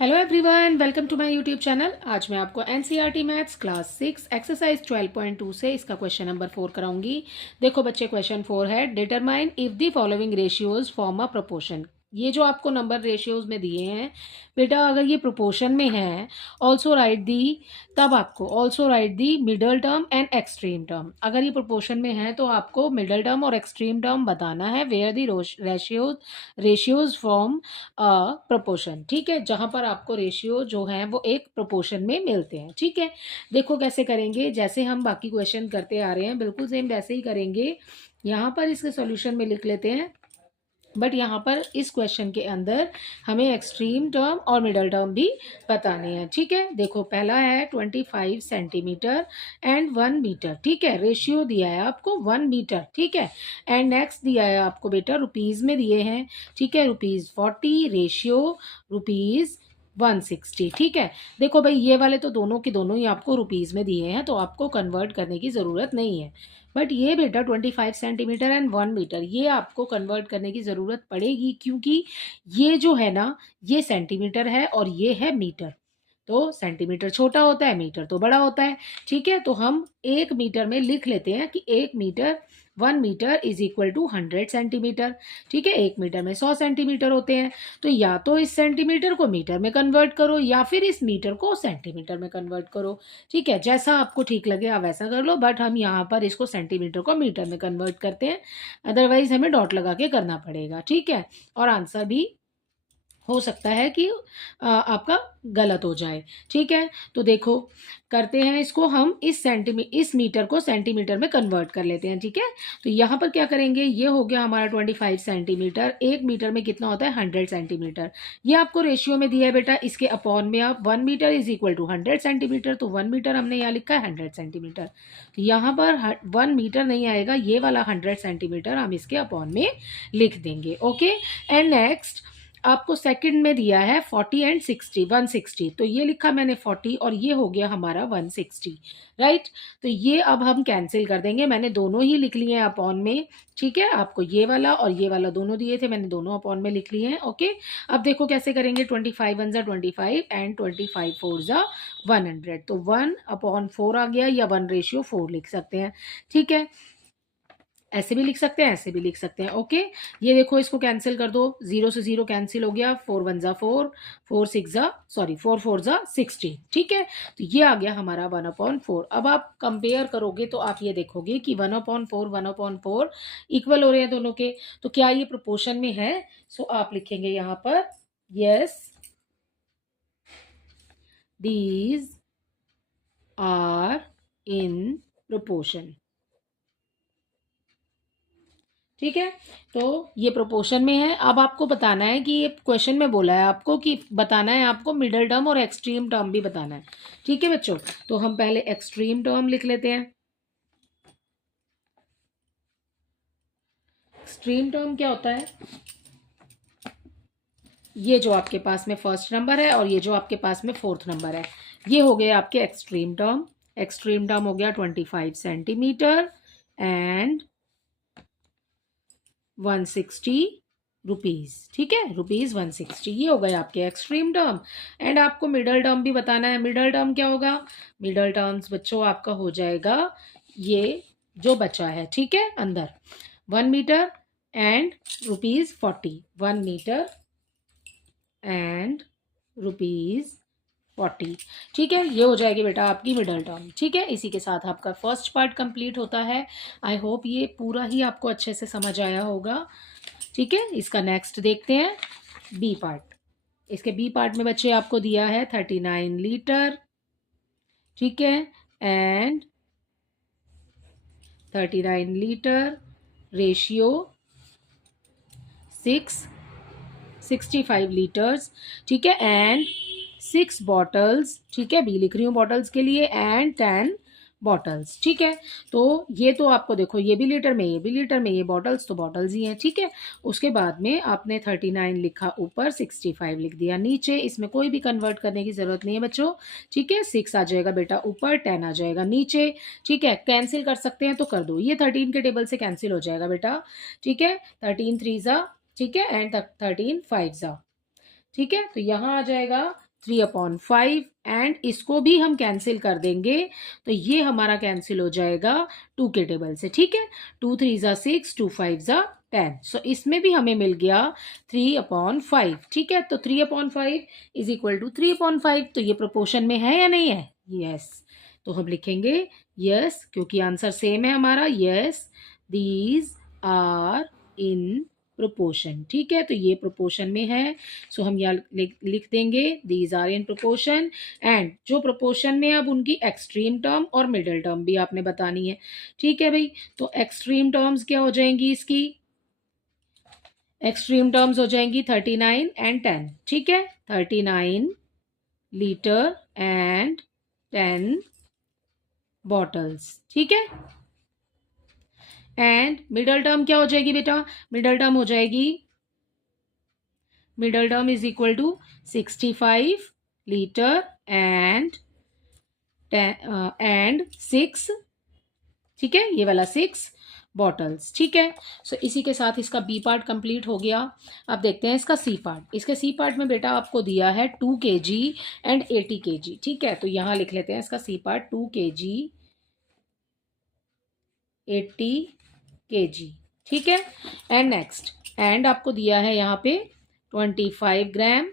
Hello everyone, welcome to my YouTube channel. आज मैं आपको एनसीईआरटी मैथ्स क्लास 6 एक्सरसाइज 12.2 से इसका क्वेश्चन नंबर 4 कराऊंगी। देखो बच्चे, क्वेश्चन 4 है, determine if the following ratios form a proportion. ये जो आपको नंबर रेशियोज में दिए हैं बेटा, अगर ये प्रोपोर्शन में है, ऑल्सो राइट दी, तब आपको also write the middle term and extreme term. अगर ये प्रोपोर्शन में है तो आपको मिडल टर्म और एक्सट्रीम टर्म बताना है where the ratios form proportion. ठीक है, जहां पर आपको रेशियो जो है वो एक प्रोपोर्शन में मिलते हैं। ठीक है, देखो कैसे करेंगे, जैसे हम बाकी क्वेश्चन करते आ रहे हैं बिल्कुल सेम वैसे ही करेंगे। यहाँ पर इसके सॉल्यूशन में लिख लेते हैं, बट यहाँ पर इस क्वेश्चन के अंदर हमें एक्सट्रीम टर्म और मिडल टर्म भी बताने हैं। ठीक है, देखो पहला है 25 सेंटीमीटर एंड 1 मीटर। ठीक है, रेशियो दिया है आपको 1 मीटर। ठीक है, एंड नेक्स्ट दिया है आपको बेटा रुपीज़ में दिए हैं। ठीक है, ₹40, रेशियो ₹160। ठीक है, देखो भाई ये वाले तो दोनों के दोनों ही आपको रुपीज़ में दिए हैं, तो आपको कन्वर्ट करने की ज़रूरत नहीं है। बट ये बेटा 25 सेंटीमीटर एंड 1 मीटर, ये आपको कन्वर्ट करने की ज़रूरत पड़ेगी, क्योंकि ये जो है ना, ये सेंटीमीटर है और ये है मीटर। तो सेंटीमीटर छोटा होता है, मीटर तो बड़ा होता है। ठीक है, तो हम 1 मीटर में लिख लेते हैं कि 1 metre 1 metre is equal to 100 centimetre. ठीक है, 1 मीटर में 100 सेंटीमीटर होते हैं। तो या तो इस सेंटीमीटर को मीटर में कन्वर्ट करो या फिर इस मीटर को सेंटीमीटर में कन्वर्ट करो। ठीक है, जैसा आपको ठीक लगे आप वैसा कर लो, बट हम यहाँ पर इसको सेंटीमीटर को मीटर में कन्वर्ट करते हैं, अदरवाइज हमें डॉट लगा के करना पड़ेगा। ठीक है, और आंसर भी हो सकता है कि आपका गलत हो जाए। ठीक है, तो देखो करते हैं इसको, हम इस मीटर को सेंटीमीटर में कन्वर्ट कर लेते हैं। ठीक है, तो यहाँ पर क्या करेंगे, ये हो गया हमारा 25 सेंटीमीटर। 1 मीटर में कितना होता है, 100 सेंटीमीटर। ये आपको रेशियो में दिया है बेटा, इसके अपॉन में आप 1 metre is equal to 100 centimetre, तो 1 मीटर हमने यहाँ लिखा है 100 सेंटीमीटर। तो यहाँ पर 1 मीटर नहीं आएगा, ये वाला 100 सेंटीमीटर हम इसके अपॉन में लिख देंगे। ओके, एंड नेक्स्ट आपको सेकंड में दिया है 40 एंड 60, 160। तो ये लिखा मैंने 40 और ये हो गया हमारा 160। राइट, तो ये अब हम कैंसिल कर देंगे, मैंने दोनों ही लिख लिए हैं अपॉन में। ठीक है, आपको ये वाला और ये वाला दोनों दिए थे, मैंने दोनों अपॉन में लिख लिए हैं। ओके, अब देखो कैसे करेंगे, 25 1 ज़ा 25 एंड 25 4 ज़ा 100। तो 1/4 आ गया, या 1/4 लिख सकते हैं। ठीक है, ऐसे भी लिख सकते हैं, ऐसे भी लिख सकते हैं। ओके, ये देखो इसको कैंसिल कर दो, 0 से 0 कैंसिल हो गया, 4 1 ज़ा 4, 4 4 ज़ा 60। ठीक है, तो ये आ गया हमारा 1/4। अब आप कंपेयर करोगे तो आप ये देखोगे कि 1/4 इक्वल हो रहे हैं दोनों के। तो क्या ये प्रोपोर्शन में है? सो आप लिखेंगे यहाँ पर, yes these are in proportion. ठीक है, तो ये प्रोपोर्शन में है। अब आपको बताना है कि ये क्वेश्चन में बोला है आपको कि बताना है आपको मिडल टर्म और एक्सट्रीम टर्म भी बताना है। ठीक है बच्चों, तो हम पहले एक्सट्रीम टर्म लिख लेते हैं। एक्सट्रीम टर्म क्या होता है, ये जो आपके पास में फर्स्ट नंबर है और ये जो आपके पास में फोर्थ नंबर है, ये हो गए आपके एक्सट्रीम टर्म। एक्सट्रीम टर्म हो गया 25 सेंटीमीटर एंड 160 रुपीज़। ठीक है, ₹160, ये हो गए आपके एक्सट्रीम टर्म। एंड आपको मिडल टर्म भी बताना है। मिडल टर्म क्या होगा, मिडल टर्म्स बच्चों आपका हो जाएगा ये जो बचा है। ठीक है, अंदर 1 मीटर एंड ₹40, 1 मीटर एंड ₹40। ठीक है, ये हो जाएगी बेटा आपकी मिडल टर्म। ठीक है, इसी के साथ आपका फर्स्ट पार्ट कंप्लीट होता है। आई होप ये पूरा ही आपको अच्छे से समझ आया होगा। ठीक है, इसका नेक्स्ट देखते हैं, बी पार्ट। इसके बी पार्ट में बच्चे आपको दिया है 39 लीटर। ठीक है, एंड 39 लीटर रेशियो 65 लीटर्स। ठीक है, एंड 6 बॉटल्स। ठीक है, बी लिख रही हूँ बॉटल्स के लिए, एंड 10 बॉटल्स। ठीक है, तो ये तो आपको देखो, ये भी लीटर में, ये भी लीटर में, ये बॉटल्स तो बॉटल्स ही हैं। ठीक है, उसके बाद में आपने 39 लिखा ऊपर, 65 लिख दिया नीचे। इसमें कोई भी कन्वर्ट करने की ज़रूरत नहीं है बच्चों। ठीक है, 6 आ जाएगा बेटा ऊपर, 10 आ जाएगा नीचे। ठीक है, कैंसिल कर सकते हैं तो कर दो, ये 13 के टेबल से कैंसिल हो जाएगा बेटा। ठीक है, 13 3 ज़ा, ठीक है, एंड 13 5 ज़ा। ठीक है, तो यहाँ आ जाएगा 3/5 एंड इसको भी हम कैंसिल कर देंगे तो ये हमारा कैंसिल हो जाएगा 2 के टेबल से, ठीक है। 2 3 ज़ा 6, 2 5 ज़ा 10। सो इसमें भी हमें मिल गया 3/5, ठीक है। तो 3/5 इज इक्वल टू 3/5, तो ये प्रोपोर्शन में है या नहीं है? यस। तो हम लिखेंगे यस, क्योंकि आंसर सेम है हमारा। Yes, these are in proportion, ठीक है। तो ये प्रोपोर्शन में है, सो हम यहाँ लिख देंगे these are in proportion. And जो प्रोपोर्शन में, अब उनकी एक्सट्रीम टर्म और मिडिल टर्म भी आपने बतानी है, ठीक है भाई। तो एक्सट्रीम टर्म्स क्या हो जाएंगी इसकी? एक्सट्रीम टर्म्स हो जाएंगी 39 एंड 10, ठीक है। 39 लीटर एंड 10 बॉटल्स, ठीक है। एंड मिडल टर्म क्या हो जाएगी बेटा? मिडल टर्म हो जाएगी, middle term is equal to 65 litre and 6, ठीक है, ये वाला 6 बॉटल्स, ठीक है। सो इसी के साथ इसका बी पार्ट कंप्लीट हो गया। अब देखते हैं इसका सी पार्ट। इसके सी पार्ट में बेटा आपको दिया है 2 kg एंड 80 kg, ठीक है। तो यहाँ लिख लेते हैं इसका सी पार्ट 2 kg 80 kg, ठीक है। एंड नेक्स्ट, एंड आपको दिया है यहाँ पे 25 ग्राम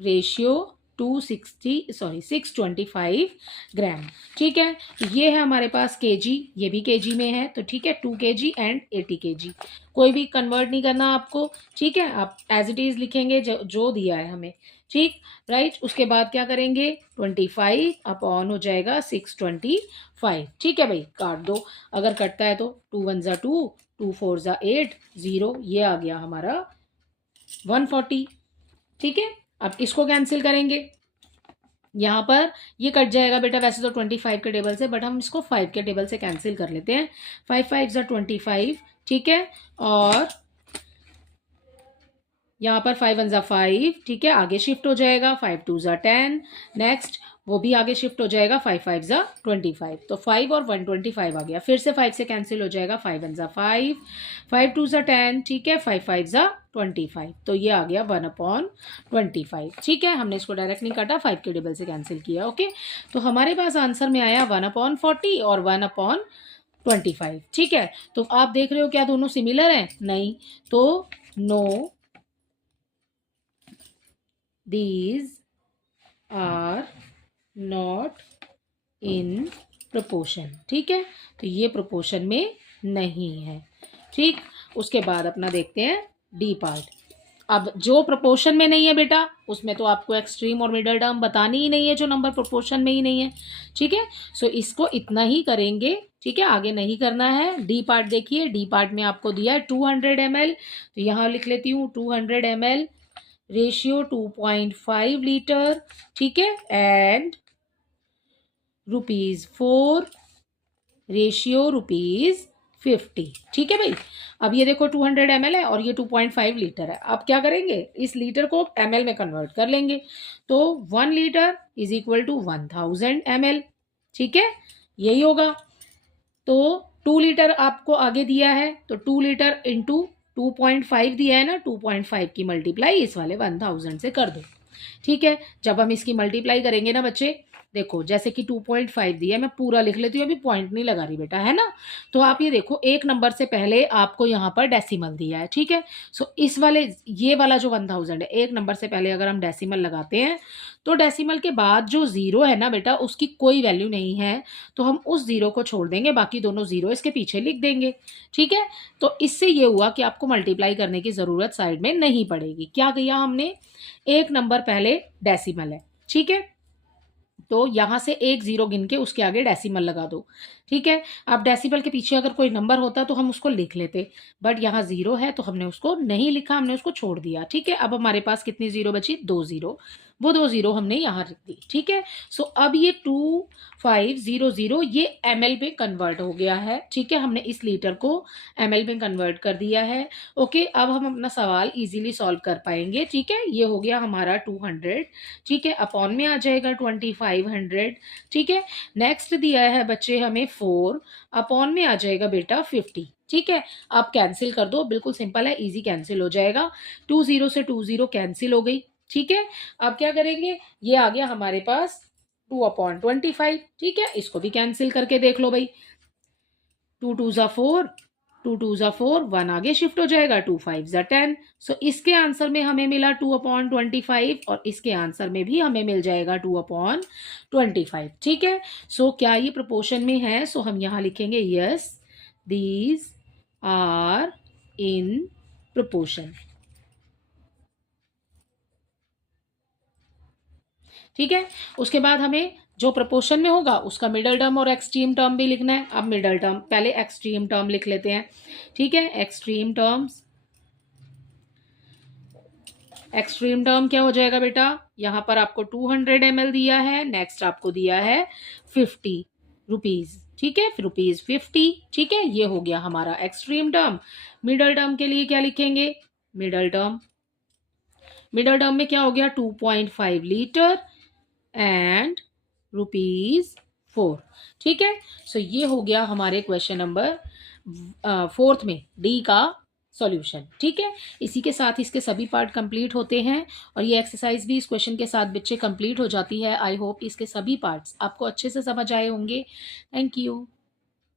रेशियो 625 ग्राम, ठीक है। तो ये है हमारे पास केजी, ये भी केजी में है, तो ठीक है 2 kg एंड 80 kg। कोई भी कन्वर्ट नहीं करना आपको, ठीक है। आप एज इट इज लिखेंगे जो दिया है हमें, ठीक, राइट। उसके बाद क्या करेंगे? 25 अपॉन हो जाएगा 625, ठीक है भाई। काट दो, अगर कटता है तो 2 1 ज़ा 2, 2 4 ज़ा 8, 0, ये आ गया हमारा 140, ठीक है। अब इसको कैंसिल करेंगे, यहाँ पर ये कट जाएगा बेटा वैसे तो 25 के टेबल से, बट हम इसको 5 के टेबल से कैंसिल कर लेते हैं। 5 5 ज़ा 25, ठीक है। और यहाँ पर 5 1 ज़ा 5, ठीक है, आगे शिफ्ट हो जाएगा। 5 2 ज़ा 10, नेक्स्ट वो भी आगे शिफ्ट हो जाएगा। 5 5 ज़ा 25, तो 5 और 125 आ गया। फिर से 5 से कैंसिल हो जाएगा। 5 1 ज़ा 5, 5 2 ज़ा 10, ठीक है, 5 5 ज़ा 25, तो ये आ गया 1/25, ठीक है। हमने इसको डायरेक्ट नहीं काटा, 5 के टेबल से कैंसिल किया, ओके। तो हमारे पास आंसर में आया 1/40 और 1/25, ठीक है। तो आप देख रहे हो क्या दोनों सिमिलर हैं? नहीं, तो no, these are not in proportion, ठीक है। तो ये प्रोपोर्शन में नहीं है, ठीक। उसके बाद अपना देखते हैं डी पार्ट। अब जो प्रोपोर्शन में नहीं है बेटा, उसमें तो आपको एक्सट्रीम और मिडल टर्म बतानी ही नहीं है, जो नंबर प्रोपोर्शन में ही नहीं है, ठीक है। सो इसको इतना ही करेंगे, ठीक है, आगे नहीं करना है। डी पार्ट देखिए, डी पार्ट में आपको दिया है 200 ml, तो यहाँ लिख लेती हूँ 200 ml रेशियो 2.5 लीटर, ठीक है। एंड ₹4 रेशियो ₹50, ठीक है भाई। अब ये देखो 200 ml है और ये 2.5 लीटर है। अब क्या करेंगे? इस लीटर को ml में कन्वर्ट कर लेंगे, तो 1 litre is equal to 1000 ml, ठीक है, यही होगा। तो 2 लीटर आपको आगे दिया है, तो 2 लीटर इंटू 2.5 दिया है ना, 2.5 की मल्टीप्लाई इस वाले 1000 से कर दो, ठीक है। जब हम इसकी मल्टीप्लाई करेंगे ना बच्चे, देखो जैसे कि 2.5 दिया है, मैं पूरा लिख लेती हूँ, अभी पॉइंट नहीं लगा रही बेटा, है ना। तो आप ये देखो, एक नंबर से पहले आपको यहाँ पर डेसिमल दिया है, ठीक है। सो इस वाले, ये वाला जो 1000 है, एक नंबर से पहले अगर हम डेसिमल लगाते हैं, तो डेसिमल के बाद जो ज़ीरो है ना बेटा, उसकी कोई वैल्यू नहीं है, तो हम उस ज़ीरो को छोड़ देंगे, बाकी दोनों ज़ीरो इसके पीछे लिख देंगे, ठीक है। तो इससे ये हुआ कि आपको मल्टीप्लाई करने की ज़रूरत साइड में नहीं पड़ेगी। क्या किया हमने? एक नंबर पहले डेसिमल है, ठीक है, तो यहाँ से एक ज़ीरो गिन के उसके आगे डेसिमल लगा दो, ठीक है। अब डेसिमल के पीछे अगर कोई नंबर होता तो हम उसको लिख लेते, बट यहाँ ज़ीरो है तो हमने उसको नहीं लिखा, हमने उसको छोड़ दिया, ठीक है। अब हमारे पास कितनी ज़ीरो बची? 2 ज़ीरो, वो 2 ज़ीरो हमने यहाँ रख दी, ठीक है। सो अब ये 2500 ये ml पे कन्वर्ट हो गया है, ठीक है। हमने इस लीटर को ml में कन्वर्ट कर दिया है, ओके। अब हम अपना सवाल इजीली सॉल्व कर पाएंगे, ठीक है। ये हो गया हमारा 200, ठीक है, अपॉन में आ जाएगा 2500, ठीक है। नेक्स्ट दिया है बच्चे हमें 4, अपॉन में आ जाएगा बेटा 50, ठीक है। आप कैंसिल कर दो, बिल्कुल सिंपल है, इजी कैंसिल हो जाएगा। 2 0 से 2 0 कैंसिल हो गई, ठीक है, अब क्या करेंगे, ये आ गया हमारे पास 2/25। ठीक है, इसको भी कैंसिल करके देख लो भाई, 2 2 ज़ा 4, 2 2 ज़ा 4, 1 आगे शिफ्ट हो जाएगा, 2 5 ज़ा 10। सो इसके आंसर में हमें मिला 2/25 और इसके आंसर में भी हमें मिल जाएगा 2/25। ठीक है, सो क्या ये प्रोपोर्शन में है? सो हम यहाँ लिखेंगे yes these are in proportion. ठीक है, उसके बाद हमें जो प्रपोर्शन में होगा उसका मिडल टर्म और एक्सट्रीम टर्म भी लिखना है। अब मिडल टर्म, पहले एक्सट्रीम टर्म लिख लेते हैं। ठीक है, एक्सट्रीम टर्म्स, एक्सट्रीम टर्म क्या हो जाएगा बेटा, यहाँ पर आपको 200 ml दिया है, नेक्स्ट आपको दिया है 50 रुपीज। ठीक है, ₹50। ठीक है, ये हो गया हमारा एक्सट्रीम टर्म। मिडल टर्म के लिए क्या लिखेंगे, मिडल टर्म, मिडल टर्म में क्या हो गया, 2.5 लीटर एंड ₹4। ठीक है, सो ये हो गया हमारे क्वेश्चन नंबर 4 में डी का सॉल्यूशन। ठीक है, इसी के साथ इसके सभी पार्ट कंप्लीट होते हैं और ये एक्सरसाइज भी इस क्वेश्चन के साथ बच्चे कंप्लीट हो जाती है। आई होप इसके सभी पार्ट्स आपको अच्छे से समझ आए होंगे। Thank you.